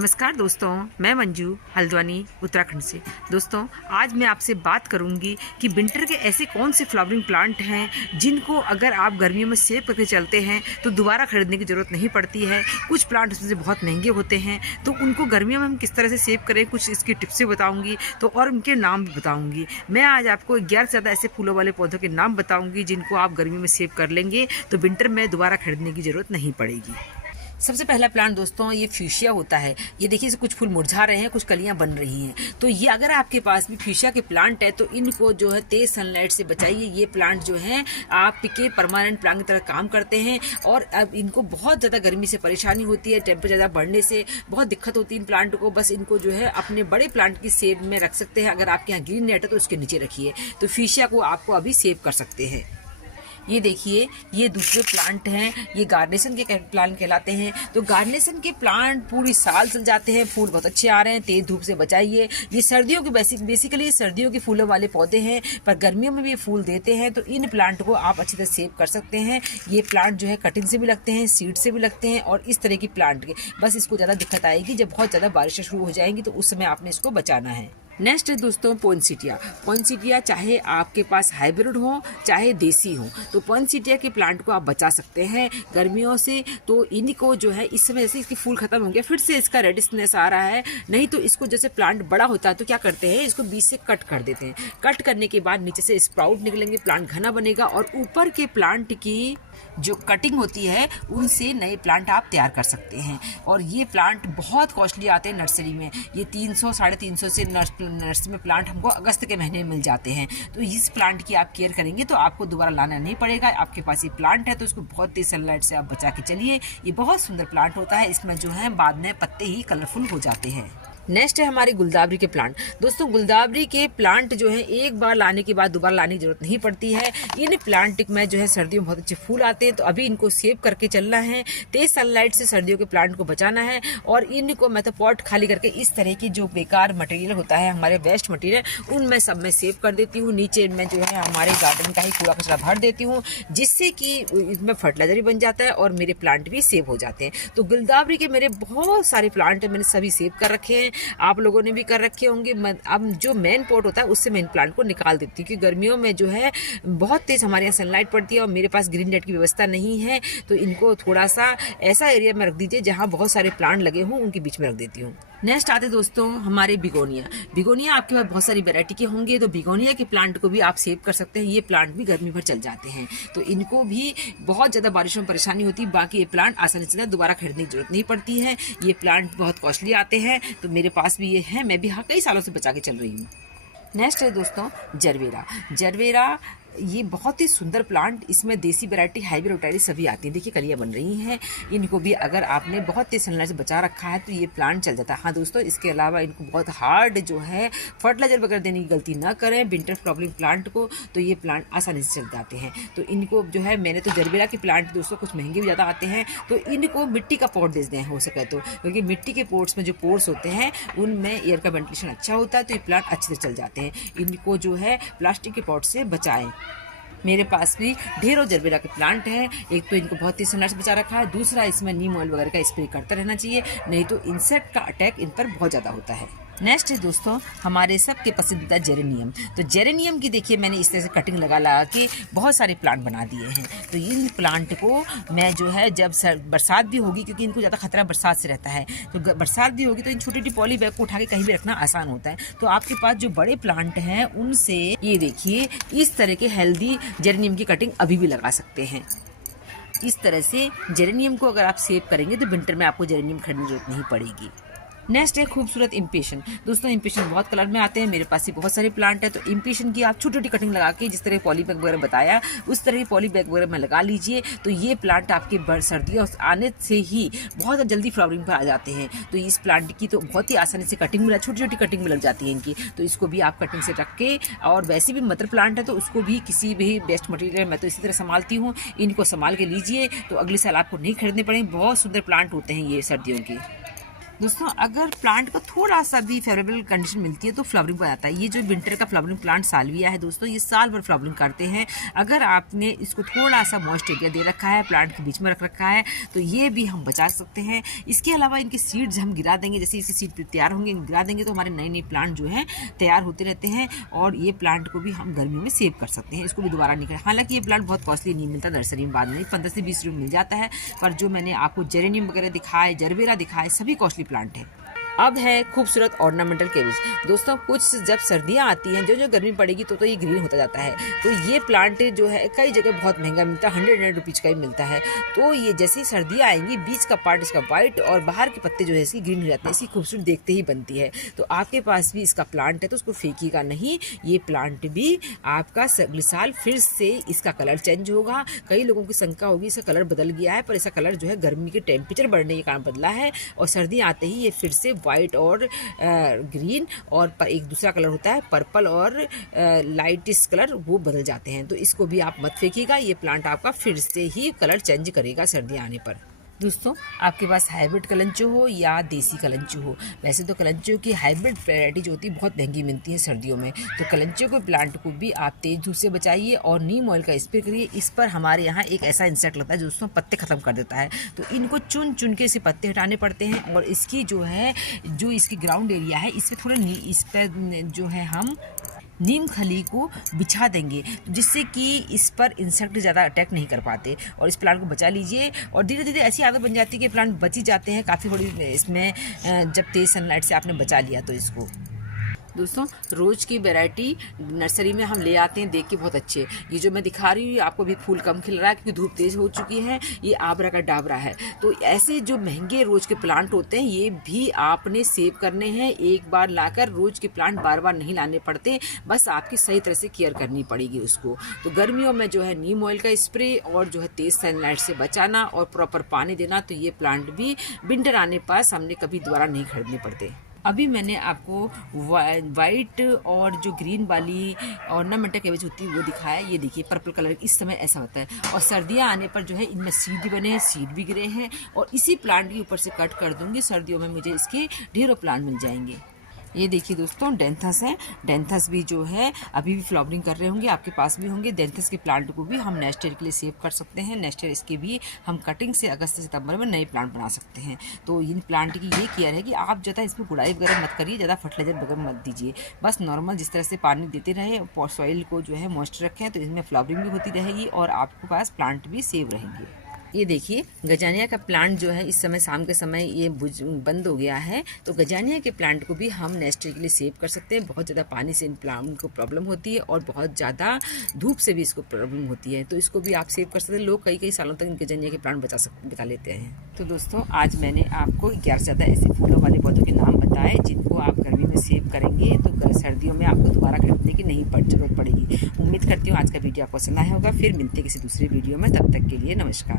नमस्कार दोस्तों, मैं मंजू हल्द्वानी उत्तराखंड से। दोस्तों, आज मैं आपसे बात करूंगी कि विंटर के ऐसे कौन से फ्लावरिंग प्लांट हैं जिनको अगर आप गर्मियों में सेव करके चलते हैं तो दोबारा खरीदने की ज़रूरत नहीं पड़ती है। कुछ प्लांट उसमें से बहुत महंगे होते हैं, तो उनको गर्मियों में हम किस तरह से सेव करें, कुछ इसकी टिप्स बताऊँगी तो और उनके नाम भी बताऊँगी। मैं आज आपको 11 से ज़्यादा ऐसे फूलों वाले पौधों के नाम बताऊँगी जिनको आप गर्मियों में सेव कर लेंगे तो विंटर में दोबारा खरीदने की ज़रूरत नहीं पड़ेगी। सबसे पहला प्लांट दोस्तों ये फ्यूशिया होता है। ये देखिए, इसे कुछ फूल मुरझा रहे हैं, कुछ कलियां बन रही हैं। तो ये अगर आपके पास भी फ्यूशिया के प्लांट है तो इनको जो है तेज सनलाइट से बचाइए। ये प्लांट जो है आपके परमानेंट प्लांट की तरह काम करते हैं और अब इनको बहुत ज़्यादा गर्मी से परेशानी होती है, टेम्परेचर ज़्यादा बढ़ने से बहुत दिक्कत होती है इन प्लांट को। बस इनको जो है अपने बड़े प्लांट की सेव में रख सकते हैं। अगर आपके यहाँ ग्रीन नेट है तो उसके नीचे रखिए, तो फ्यूशिया को आपको अभी सेव कर सकते हैं। ये देखिए, ये दूसरे प्लांट हैं, ये गार्नेशन के प्लांट कहलाते हैं। तो गार्नेशन के प्लांट पूरी साल चल जाते हैं, फूल बहुत अच्छे आ रहे हैं। तेज धूप से बचाइए। ये सर्दियों के बेसिकली सर्दियों के फूलों वाले पौधे हैं, पर गर्मियों में भी फूल देते हैं। तो इन प्लांट को आप अच्छी तरह सेव कर सकते हैं। ये प्लांट जो है कटिंग से भी लगते हैं, सीड से भी लगते हैं और इस तरह की प्लांट के बस इसको ज़्यादा दिक्कत आएगी जब बहुत ज़्यादा बारिशें शुरू हो जाएंगी, तो उस समय आपने इसको बचाना है। नेक्स्ट है दोस्तों पोइनसेटिया। पोइनसेटिया चाहे आपके पास हाइब्रिड हो चाहे देसी हो, तो पोइनसेटिया के प्लांट को आप बचा सकते हैं गर्मियों से। तो इनको जो है इस समय जैसे इसके फूल खत्म हो गया, फिर से इसका रेडिशनेस आ रहा है। नहीं तो इसको जैसे प्लांट बड़ा होता है तो क्या करते हैं, इसको बीच से कट कर देते हैं। कट करने के बाद नीचे से स्प्राउट निकलेंगे, प्लांट घना बनेगा और ऊपर के प्लांट की जो कटिंग होती है उनसे नए प्लांट आप तैयार कर सकते हैं। और ये प्लांट बहुत कॉस्टली आते हैं नर्सरी में। ये 300 साढ़े 300 से नर्सरी में प्लांट हमको अगस्त के महीने में मिल जाते हैं। तो इस प्लांट की आप केयर करेंगे तो आपको दोबारा लाना नहीं पड़ेगा। आपके पास ये प्लांट है तो इसको बहुत तेज सनलाइट से आप बचा के चलिए। ये बहुत सुंदर प्लांट होता है, इसमें जो है बाद में पत्ते ही कलरफुल हो जाते हैं। नेक्स्ट है हमारे गुलदावरी के प्लांट। दोस्तों, गुलदावरी के प्लांट जो है एक बार लाने के बाद दोबारा लाने की जरूरत नहीं पड़ती है। इन प्लांट में जो है सर्दियों में बहुत अच्छे फूल आते हैं, तो अभी इनको सेव करके चलना है। तेज सनलाइट से सर्दियों के प्लांट को बचाना है और इनको मैं तो पॉट खाली करके इस तरह की जो बेकार मटेरियल होता है, हमारे वेस्ट मटेरियल, उनमें सब मैं सेव कर देती हूँ। नीचे में जो है हमारे गार्डन का ही कूड़ा कचरा भर देती हूँ, जिससे कि इसमें फर्टिलाइजर भी बन जाता है और मेरे प्लांट भी सेव हो जाते हैं। तो गुलदावरी के मेरे बहुत सारे प्लांट हैं, मैंने सभी सेव कर रखे हैं। आप लोगों ने भी कर रखे होंगे। अब जो मेन पॉट होता है उससे मैं इन प्लांट को निकाल देती हूँ, क्योंकि गर्मियों में जो है बहुत तेज हमारे यहाँ सनलाइट पड़ती है और मेरे पास ग्रीन नेट की व्यवस्था नहीं है। तो इनको थोड़ा सा ऐसा एरिया में रख दीजिए जहाँ बहुत सारे प्लांट लगे हों, उनके बीच में रख देती हूँ। नेक्स्ट आते दोस्तों हमारे बिगोनिया। बिगोनिया आपके पास बहुत सारी वैरायटी के होंगे, तो बिगोनिया के प्लांट को भी आप सेव कर सकते हैं। ये प्लांट भी गर्मी भर चल जाते हैं, तो इनको भी बहुत ज़्यादा बारिशों में परेशानी होती है। बाकी ये प्लांट आसानी से दोबारा खरीदने की जरूरत नहीं पड़ती है। ये प्लांट बहुत कॉस्टली आते हैं, तो मेरे पास भी ये है, मैं भी कई सालों से बचा के चल रही हूँ। नेक्स्ट है दोस्तों जरवेरा। जरवेरा ये बहुत ही सुंदर प्लांट, इसमें देसी वैरायटी हाइब्रिड वैरायटी सभी आती हैं। देखिए कलियां बन रही हैं। इनको भी अगर आपने बहुत तेज सनलाइट से बचा रखा है तो ये प्लांट चल जाता है। हाँ दोस्तों, इसके अलावा इनको बहुत हार्ड जो है फर्टिलाइजर वगैरह देने की गलती ना करें विंटर फ्लावरिंग प्लांट को, तो ये प्लांट आसानी से चल जाते हैं। तो इनको जो है, मैंने तो जरबेरा के प्लांट दोस्तों कुछ महंगे भी ज़्यादा आते हैं, तो इनको मिट्टी का पॉट दे दें हो सके तो, क्योंकि मिट्टी के पोर्ट्स में जो पोर्स होते हैं उनमें एयर का वेंटिलेशन अच्छा होता है, तो ये प्लांट अच्छे से चल जाते हैं। इनको जो है प्लास्टिक के पॉट से बचाएं। मेरे पास भी ढेरों जरबेरा के प्लांट हैं। एक तो इनको बहुत ही सनलाइट से बचा रखा है, दूसरा इसमें नीम ऑयल वगैरह का स्प्रे करता रहना चाहिए, नहीं तो इंसेक्ट का अटैक इन पर बहुत ज़्यादा होता है। नेक्स्ट है दोस्तों हमारे सबके पसंदीदा जेरेनियम। तो जेरेनियम की देखिए मैंने इस तरह से कटिंग लगा के बहुत सारे प्लांट बना दिए हैं। तो इन प्लांट को मैं जो है जब बरसात भी होगी, क्योंकि इनको ज़्यादा खतरा बरसात से रहता है, तो बरसात भी होगी तो इन छोटी छोटी पॉली बैग को उठा के कहीं भी रखना आसान होता है। तो आपके पास जो बड़े प्लांट हैं उनसे ये देखिए इस तरह के हेल्दी जेरेनियम की कटिंग अभी भी लगा सकते हैं। इस तरह से जेरेनियम को अगर आप सेव करेंगे तो विंटर में आपको जेरेनियम खरीदने की जरूरत नहीं पड़ेगी। नेक्स्ट है खूबसूरत इम्पेशन। दोस्तों इम्पेशन बहुत कलर में आते हैं, मेरे पास ही बहुत सारे प्लांट है। तो इम्पेशन की आप छोटी छोटी कटिंग लगा के जिस तरह पॉली बैग वगैरह बताया उस तरह की पॉली बैग वगैरह में लगा लीजिए। तो ये प्लांट आपके सर्दियों आने से ही बहुत जल्दी फ्लावरिंग पर आ जाते हैं। तो इस प्लांट की तो बहुत ही आसानी से कटिंग में, छोटी छोटी कटिंग में लग जाती है इनकी। तो इसको भी आप कटिंग से रख के, और वैसे भी मदर प्लांट है तो उसको भी किसी भी बेस्ट मटेरियल मैं तो इसी तरह संभालती हूँ। इनको संभाल के लीजिए तो अगले साल आपको नहीं खरीदने पड़ेंगे। बहुत सुंदर प्लांट होते हैं ये सर्दियों के। दोस्तों अगर प्लांट को थोड़ा सा भी फेवरेबल कंडीशन मिलती है तो फ्लावरिंग पर आता है। ये जो विंटर का फ्लावरिंग प्लांट सालविया है दोस्तों, ये साल भर फ्लावरिंग करते हैं। अगर आपने इसको थोड़ा सा मॉइस्ट एरिया दे रखा है, प्लांट के बीच में रख रखा है, तो ये भी हम बचा सकते हैं। इसके अलावा इनके सीड्स हम गिरा देंगे, जैसे इसके सीड तैयार होंगे गिरा देंगे तो हमारे नए नए प्लांट जो हैं तैयार होते रहते हैं, और ये प्लांट को भी हम गर्मी में सेव कर सकते हैं। इसको भी दोबारा नहीं करें। हालांकि ये प्लांट बहुत कॉस्टली नहीं मिलता नर्सरी में, बाद में 15 से 20 रुपये मिल जाता है, पर जो मैंने आपको जेरेनियम वगैरह दिखाए, जरबेरा दिखाए, सभी कॉस्टली प्लांट है। अब है खूबसूरत ऑर्नामेंटल केबेज। दोस्तों कुछ जब सर्दियाँ आती हैं, जो गर्मी पड़ेगी तो ये ग्रीन होता जाता है। तो ये प्लांट जो है कई जगह बहुत महंगा मिलता है, 100 रुपीज़ का ही मिलता है। तो ये जैसे ही सर्दियाँ आएंगी, बीच का पार्ट इसका वाइट और बाहर के पत्ते जो है इसकी ग्रीन हो जाते हैं। इसकी खूबसूरत देखते ही बनती है। तो आपके पास भी इसका प्लांट है तो उसको फेंकिएगा नहीं। ये प्लांट भी आपका अगले साल फिर से इसका कलर चेंज होगा। कई लोगों की शंका होगी इसका कलर बदल गया है, पर इसका कलर जो है गर्मी के टेम्परेचर बढ़ने के कारण बदला है, और सर्दियाँ आते ही ये फिर से वाइट और ग्रीन और एक दूसरा कलर होता है पर्पल और लाइटिस कलर, वो बदल जाते हैं। तो इसको भी आप मत फेंकिएगा, ये प्लांट आपका फिर से ही कलर चेंज करेगा सर्दियाँ आने पर। दोस्तों आपके पास हाइब्रिड कलंचो हो या देसी कलंचो हो, वैसे तो कलंचो की हाइब्रिड वैरायटी जो होती है बहुत महंगी मिलती है सर्दियों में। तो कलंचो के प्लांट को भी आप तेज धूप से बचाइए और नीम ऑयल का स्प्रे करिए। इस पर हमारे यहाँ एक ऐसा इंसेक्ट लगता है जो दोस्तों पत्ते ख़त्म कर देता है, तो इनको चुन चुन के इसे पत्ते हटाने पड़ते हैं। और इसकी जो है जो इसकी ग्राउंड एरिया है इस पर थोड़ा इस पर जो है हम नीम खली को बिछा देंगे, जिससे कि इस पर इंसेक्ट ज़्यादा अटैक नहीं कर पाते, और इस प्लांट को बचा लीजिए। और धीरे धीरे ऐसी आदत बन जाती है कि प्लांट बच ही जाते हैं काफ़ी थोड़ी इसमें, जब तेज़ सनलाइट से आपने बचा लिया तो इसको। दोस्तों रोज़ की वैरायटी नर्सरी में हम ले आते हैं, देख के बहुत अच्छे। ये जो मैं दिखा रही हूँ आपको भी फूल कम खिल रहा है क्योंकि धूप तेज़ हो चुकी है। ये आबरा का डाबरा है। तो ऐसे जो महंगे रोज़ के प्लांट होते हैं ये भी आपने सेव करने हैं। एक बार लाकर रोज़ के प्लांट बार बार नहीं लाने पड़ते, बस आपकी सही तरह से केयर करनी पड़ेगी उसको। तो गर्मियों में जो है नीम ऑयल का स्प्रे और जो है तेज़ सनलाइट से बचाना और प्रॉपर पानी देना, तो ये प्लांट भी विंटर आने पर हमने कभी दोबारा नहीं खरीदने पड़ते। अभी मैंने आपको वाइट और जो ग्रीन वाली ऑर्नामेंटल केबेज होती है वो दिखाया। ये देखिए पर्पल कलर इस समय ऐसा होता है, और सर्दियाँ आने पर जो है इनमें सीड भी बने हैं, सीड भी गिरे हैं, और इसी प्लांट के ऊपर से कट कर दूंगी। सर्दियों में मुझे इसके ढेरों प्लांट मिल जाएंगे। ये देखिए दोस्तों डेंथस है। डेंथस भी जो है अभी भी फ्लावरिंग कर रहे होंगे, आपके पास भी होंगे। डेंथस के प्लांट को भी हम नेक्स्ट ईयर के लिए सेव कर सकते हैं। नेक्स्ट ईयर इसके भी हम कटिंग से अगस्त से सितंबर में नए प्लांट बना सकते हैं। तो इन प्लांट की ये केयर है कि आप ज़्यादा इसमें गुड़ाई वगैरह मत करिए, ज़्यादा फर्टिलाइजर वगैरह मत दीजिए। बस नॉर्मल जिस तरह से पानी देते रहे, सॉइल को जो है मॉइस्चर रखें, तो इसमें फ्लावरिंग भी होती रहेगी और आपके पास प्लांट भी सेव रहेंगे। ये देखिए गजानिया का प्लांट जो है इस समय शाम के समय ये बंद हो गया है, तो गजानिया के प्लांट को भी हम नेक्स्ट ईयर के लिए सेव कर सकते हैं। बहुत ज़्यादा पानी से इन प्लांट को प्रॉब्लम होती है और बहुत ज़्यादा धूप से भी इसको प्रॉब्लम होती है, तो इसको भी आप सेव कर सकते हैं। लोग कई कई सालों तक गजानिया के प्लांट बचा लेते हैं। तो दोस्तों आज मैंने आपको 11 से ज़्यादा ऐसे फूलों वाले पौधों के नाम बताए जिनको आप गर्मी में सेव करेंगे तो सर्दियों में आपको दोबारा खरीदने की नहीं जरूरत पड़ेगी। उम्मीद करती हूँ आज का वीडियो आपको पसंद आया होगा। फिर मिलते किसी दूसरे वीडियो में, तब तक के लिए नमस्कार।